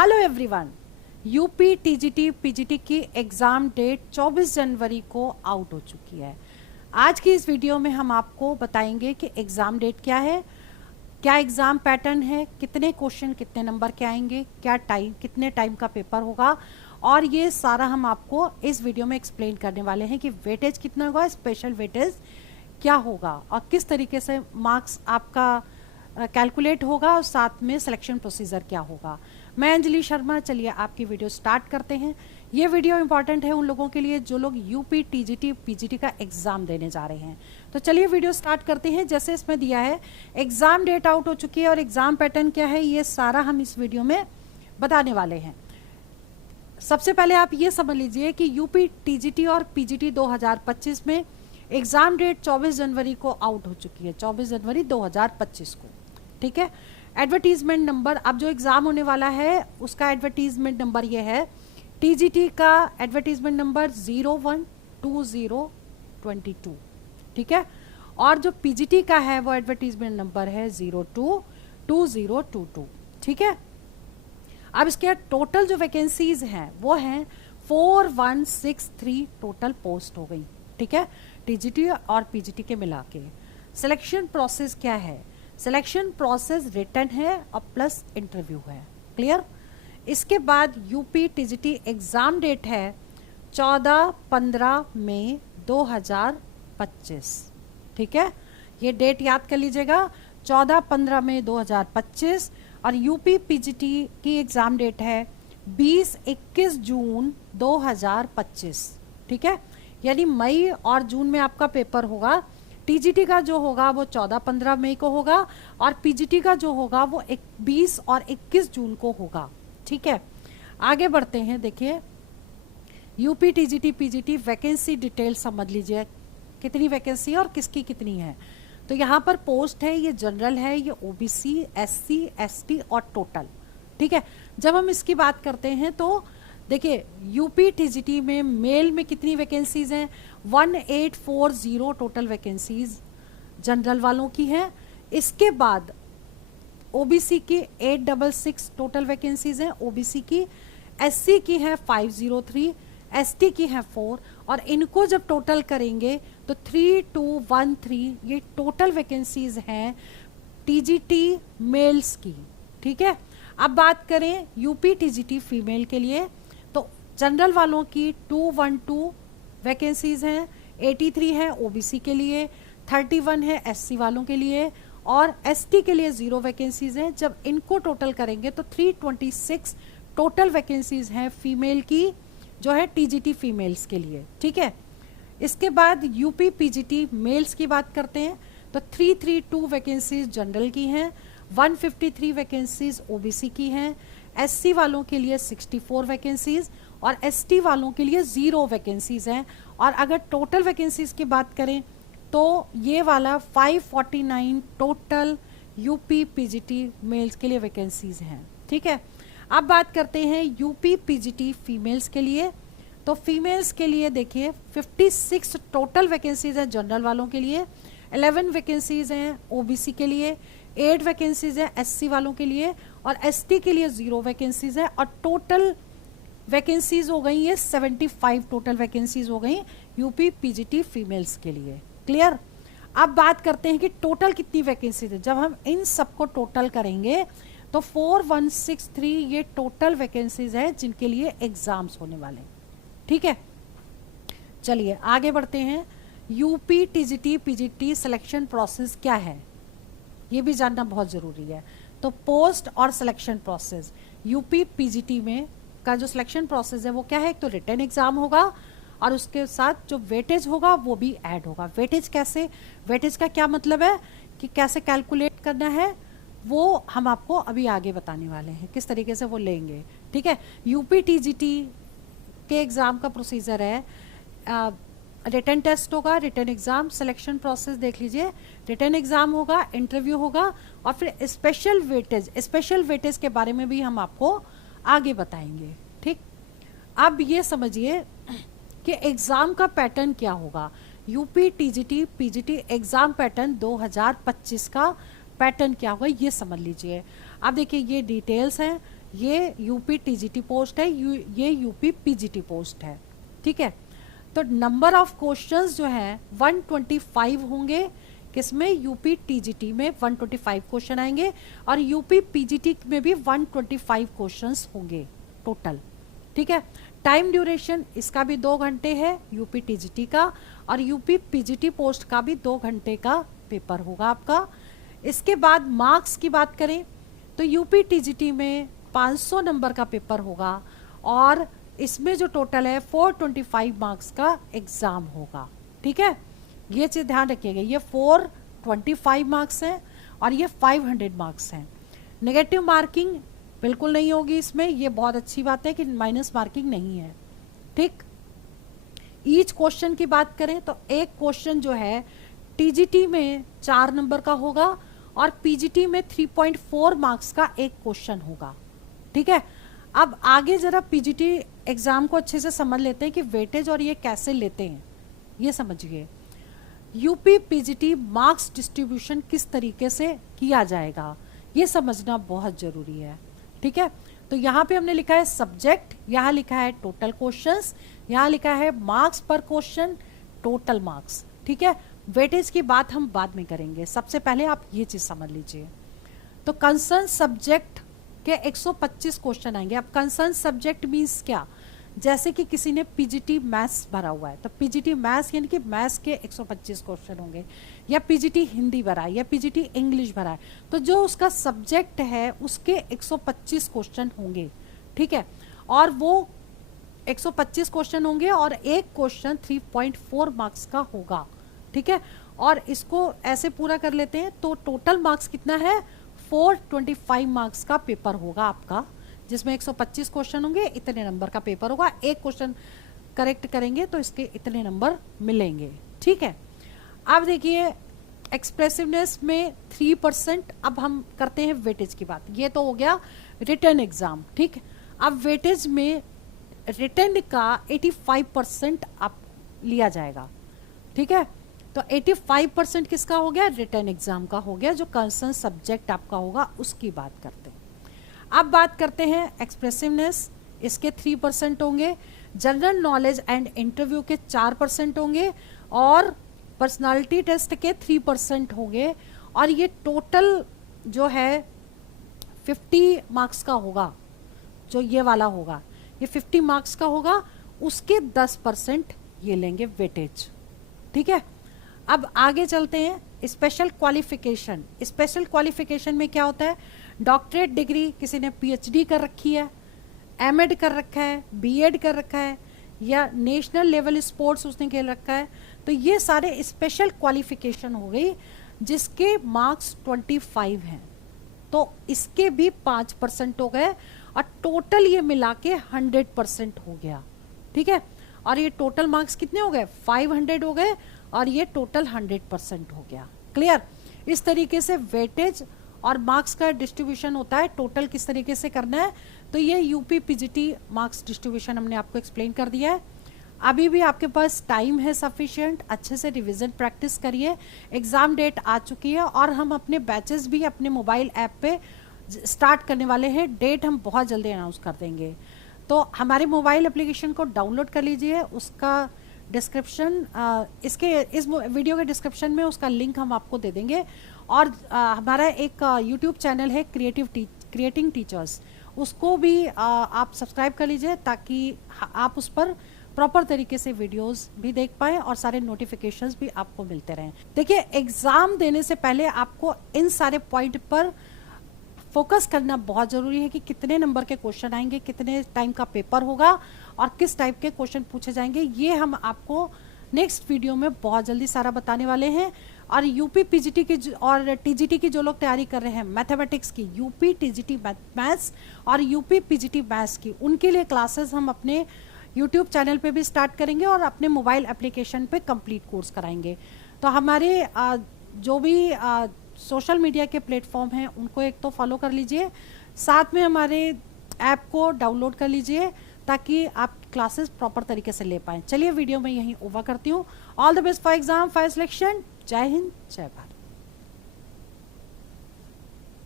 Hello everyone. UP TGT PGT की exam date 24 जनवरी को out हो चुकी है। आज की इस वीडियो में हम आपको बताएंगे कि एग्ज़ाम डेट क्या है, क्या एग्ज़ाम पैटर्न है, कितने क्वेश्चन कितने नंबर के आएंगे, क्या टाइम कितने टाइम का पेपर होगा, और ये सारा हम आपको इस वीडियो में एक्सप्लेन करने वाले हैं कि वेटेज कितना होगा, स्पेशल वेटेज क्या होगा और किस तरीके से मार्क्स आपका कैलकुलेट होगा और साथ में सिलेक्शन प्रोसीजर क्या होगा। मैं अंजलि शर्मा, चलिए आपकी वीडियो स्टार्ट करते हैं। ये वीडियो इंपॉर्टेंट है उन लोगों के लिए जो लोग यूपी टीजीटी पीजीटी का एग्जाम देने जा रहे हैं। तो चलिए वीडियो स्टार्ट करते हैं। जैसे इसमें दिया है एग्जाम डेट आउट हो चुकी है और एग्जाम पैटर्न क्या है, ये सारा हम इस वीडियो में बताने वाले हैं। सबसे पहले आप ये समझ लीजिए कि यूपी टीजीटी और पीजीटी 2025 में एग्जाम डेट 24 जनवरी को आउट हो चुकी है, 24 जनवरी 2025 को। ठीक है। एडवर्टीजमेंट नंबर, अब जो एग्जाम होने वाला है उसका एडवर्टीजमेंट नंबर ये है, टीजीटी का एडवर्टीजमेंट नंबर 012022। ठीक है। और जो पीजीटी का है वो एडवर्टीजमेंट नंबर है 022022। ठीक है। अब इसके टोटल जो वैकेंसीज हैं वो हैं 4163 टोटल पोस्ट हो गई। ठीक है, टीजीटी और पीजीटी के मिला के। सिलेक्शन प्रोसेस क्या है, सिलेक्शन प्रोसेस रिटन है और प्लस इंटरव्यू है। क्लियर। इसके बाद यूपी टीजीटी एग्जाम डेट है 14-15 मई 2025। ठीक है, ये डेट याद कर लीजिएगा, 14-15 मई 2025। और यूपी पीजीटी की एग्जाम डेट है 20-21 जून 2025। ठीक है, यानी मई और जून में आपका पेपर होगा। टीजीटी का जो होगा वो 14-15 मई को होगा और पीजीटी का जो होगा वो 20 और 21 जून को होगा। ठीक है, आगे बढ़ते हैं। देखिए UP TGT PGT vacancy detail समझ लीजिए, कितनी वैकेंसी और किसकी कितनी है। तो यहाँ पर पोस्ट है, ये जनरल है, ये ओबीसी, एससी, एसटी और टोटल। ठीक है, जब हम इसकी बात करते हैं तो देखिए यूपी टीजीटी में मेल में कितनी वैकेंसीज हैं, 1840 टोटल वैकेंसीज जनरल वालों की हैं। इसके बाद ओबीसी की 866 टोटल वैकेंसीज हैं ओबीसी की, एससी की है 503, एसटी की है 4, और इनको जब टोटल करेंगे तो 3213 ये टोटल वैकेंसीज हैं टीजीटी मेल्स की। ठीक है, अब बात करें यूपी टीजीटी फीमेल के लिए तो जनरल वालों की 212 वैकेंसीज हैं, 83 है ओबीसी के लिए, 31 है एससी वालों के लिए और एसटी के लिए 0 वैकेंसीज हैं। जब इनको टोटल करेंगे तो 326 टोटल वैकेंसीज हैं फीमेल की, जो है टीजीटी फीमेल्स के लिए। ठीक है, इसके बाद यूपी पीजीटी मेल्स की बात करते हैं तो 332 वैकेंसीज जनरल की हैं, 153 वैकेंसीज ओबीसी की हैं, एससी वालों के लिए 64 वैकेंसीज और एसटी वालों के लिए 0 वैकेंसीज हैं। और अगर टोटल वैकेंसीज की बात करें तो ये वाला 549 टोटल यूपी पीजीटी मेल्स के लिए वैकेंसीज हैं। ठीक है, अब बात करते हैं यूपी पीजीटी फीमेल्स के लिए। तो फीमेल्स के लिए देखिए 56 टोटल वैकेंसीज हैं जनरल वालों के लिए, 11 वैकेंसीज हैं ओबीसी के लिए, 8 वैकेंसीज हैं एससी वालों के लिए और एसटी के लिए 0 वैकेंसीज है। और टोटल वैकेंसीज हो गई ये 75 टोटल वैकेंसीज हो गई यूपी पीजीटी फीमेल्स के लिए। क्लियर। अब बात करते हैं कि टोटल कितनी वैकेंसीज है। जब हम इन सबको टोटल करेंगे तो 4163 ये टोटल वैकेंसीज है जिनके लिए एग्जाम्स होने वाले। ठीक है, चलिए आगे बढ़ते हैं। UP TGT PGT selection process क्या है ये भी जानना बहुत जरूरी है। तो पोस्ट और सिलेक्शन प्रोसेस यूपी पीजीटी में का जो सिलेक्शन प्रोसेस है वो क्या है, एक तो रिटन एग्जाम होगा और उसके साथ जो वेटेज होगा वो भी ऐड होगा। वेटेज कैसे, वेटेज का क्या मतलब है कि कैसे कैलकुलेट करना है वो हम आपको अभी आगे बताने वाले हैं, किस तरीके से वो लेंगे। ठीक है, यूपी टीजीटी के एग्जाम का प्रोसीजर है, रिटन टेस्ट होगा, रिटन एग्जाम, सिलेक्शन प्रोसेस देख लीजिए, रिटन एग्जाम होगा, इंटरव्यू होगा और फिर स्पेशल वेटेज। स्पेशल वेटेज के बारे में भी हम आपको आगे बताएंगे। ठीक, अब ये समझिए कि एग्जाम का पैटर्न क्या होगा। UP TGT PGT exam pattern 2025 का पैटर्न क्या होगा ये समझ लीजिए। अब देखिए ये डिटेल्स हैं, ये यूपी टीजीटी पोस्ट है, ये यूपी पीजीटी पोस्ट है, ठीक है। तो नंबर ऑफ क्वेश्चंस जो है 125 होंगे, किसमें, यूपी टीजीटी में 125 क्वेश्चन आएंगे और यूपी पीजीटी में भी 125 क्वेश्चंस होंगे टोटल, ठीक है। टाइम ड्यूरेशन इसका भी 2 घंटे है यूपी टीजीटी का, और यूपी पीजीटी पोस्ट का भी 2 घंटे का पेपर होगा आपका। इसके बाद मार्क्स की बात करें तो यूपी टीजीटी में 500 नंबर का पेपर होगा और इसमें जो टोटल है 425 मार्क्स का एग्जाम होगा, ठीक है। ये चीज ध्यान रखिएगा, ये 425 मार्क्स हैं और ये 500 मार्क्स हैं। नेगेटिव मार्किंग बिल्कुल नहीं होगी इसमें, ये बहुत अच्छी बात है कि माइनस मार्किंग नहीं है, ठीक। ईच क्वेश्चन की बात करें तो एक क्वेश्चन जो है टीजीटी में 4 नंबर का होगा और पीजीटी में 3.4 मार्क्स का एक क्वेश्चन होगा, ठीक है। अब आगे जरा पीजीटी एग्जाम को अच्छे से समझ लेते हैं कि वेटेज और ये कैसे लेते हैं, ये समझिए। यूपी पीजीटी मार्क्स डिस्ट्रीब्यूशन किस तरीके से किया जाएगा ये समझना बहुत जरूरी है, ठीक है। तो यहाँ पे हमने लिखा है सब्जेक्ट, यहाँ लिखा है टोटल क्वेश्चंस, यहाँ लिखा है मार्क्स पर क्वेश्चन, टोटल मार्क्स, ठीक है। वेटेज की बात हम बाद में करेंगे, सबसे पहले आप ये चीज समझ लीजिए। तो कंसर्न सब्जेक्ट के 125 क्वेश्चन आएंगे। अब कंसर्न सब्जेक्ट मीन्स क्या, जैसे कि किसी ने पीजीटी मैथ्स भरा हुआ है तो पीजीटी मैथ्स यानी कि मैथ्स के 125 क्वेश्चन होंगे, या पीजीटी हिंदी भरा है या पीजीटी इंग्लिश भरा है, तो जो उसका सब्जेक्ट है उसके 125 क्वेश्चन होंगे, ठीक है। और वो 125 क्वेश्चन होंगे और एक क्वेश्चन 3.4 मार्क्स का होगा, ठीक है। और इसको ऐसे पूरा कर लेते हैं तो टोटल मार्क्स कितना है, 425 मार्क्स का पेपर होगा आपका, जिसमें 125 क्वेश्चन होंगे, इतने नंबर का पेपर होगा। एक क्वेश्चन करेक्ट करेंगे तो इसके इतने नंबर मिलेंगे, ठीक है। अब देखिए एक्सप्रेसिवनेस में 3%। अब हम करते हैं वेटेज की बात, ये तो हो गया रिटन एग्जाम, ठीक। अब वेटेज में रिटन का 85% आप लिया जाएगा, ठीक है। तो 85% किसका हो गया, रिटन एग्जाम का हो गया, जो कंसर्न सब्जेक्ट आपका होगा उसकी बात करते हैं। अब बात करते हैं एक्सप्रेसिवनेस, इसके 3% होंगे, जनरल नॉलेज एंड इंटरव्यू के 4% होंगे और पर्सनालिटी टेस्ट के 3% होंगे। और ये टोटल जो है 50 मार्क्स का होगा, जो ये वाला होगा ये 50 मार्क्स का होगा, उसके 10% ये लेंगे वेटेज, ठीक है। अब आगे चलते हैं स्पेशल क्वालिफिकेशन। स्पेशल क्वालिफिकेशन में क्या होता है, डॉक्टरेट डिग्री, किसी ने पीएचडी कर रखी है, एमएड कर रखा है, बीएड कर रखा है, या नेशनल लेवल स्पोर्ट्स उसने खेल रखा है, तो ये सारे स्पेशल क्वालिफिकेशन हो गई जिसके मार्क्स 25 हैं, तो इसके भी 5% हो गए और टोटल ये मिला के 100% हो गया, ठीक है। और ये टोटल मार्क्स कितने हो गए, 500 हो गए और ये टोटल 100% हो गया। क्लियर, इस तरीके से वेटेज और मार्क्स का डिस्ट्रीब्यूशन होता है। टोटल किस तरीके से करना है, तो ये यूपी पीजीटी मार्क्स डिस्ट्रीब्यूशन हमने आपको एक्सप्लेन कर दिया है। अभी भी आपके पास टाइम है सफिशिएंट, अच्छे से रिवीजन प्रैक्टिस करिए। एग्जाम डेट आ चुकी है और हम अपने बैचेस भी अपने मोबाइल ऐप पे स्टार्ट करने वाले हैं, डेट हम बहुत जल्दी अनाउंस कर देंगे। तो हमारे मोबाइल एप्लीकेशन को डाउनलोड कर लीजिए, उसका डिस्क्रिप्शन इस वीडियो के डिस्क्रिप्शन में उसका लिंक हम आपको दे देंगे। और हमारा एक यूट्यूब चैनल है क्रिएटिंग टीचर्स, उसको भी आप सब्सक्राइब कर लीजिए ताकि आप उस पर प्रॉपर तरीके से वीडियोस भी देख पाएं और सारे नोटिफिकेशंस भी आपको मिलते रहें। देखिए एग्जाम देने से पहले आपको इन सारे पॉइंट पर फोकस करना बहुत जरूरी है कि कितने नंबर के क्वेश्चन आएंगे, कितने टाइम का पेपर होगा और किस टाइप के क्वेश्चन पूछे जाएंगे। ये हम आपको नेक्स्ट वीडियो में बहुत जल्दी सारा बताने वाले हैं। और यूपी पीजीटी की और टीजीटी की जो लोग तैयारी कर रहे हैं मैथमेटिक्स की, यूपी टीजीटी मैथ्स और यूपी पीजीटी मैथ्स की, उनके लिए क्लासेस हम अपने यूट्यूब चैनल पे भी स्टार्ट करेंगे और अपने मोबाइल एप्लीकेशन पे कंप्लीट कोर्स कराएंगे। तो हमारे जो भी सोशल मीडिया के प्लेटफॉर्म हैं उनको एक तो फॉलो कर लीजिए, साथ में हमारे ऐप को डाउनलोड कर लीजिए ताकि आप क्लासेस प्रॉपर तरीके से ले पाएं। चलिए वीडियो में यहीं ओवर करती हूँ। All the best for exam, for selection. जय हिंद, जय भारत।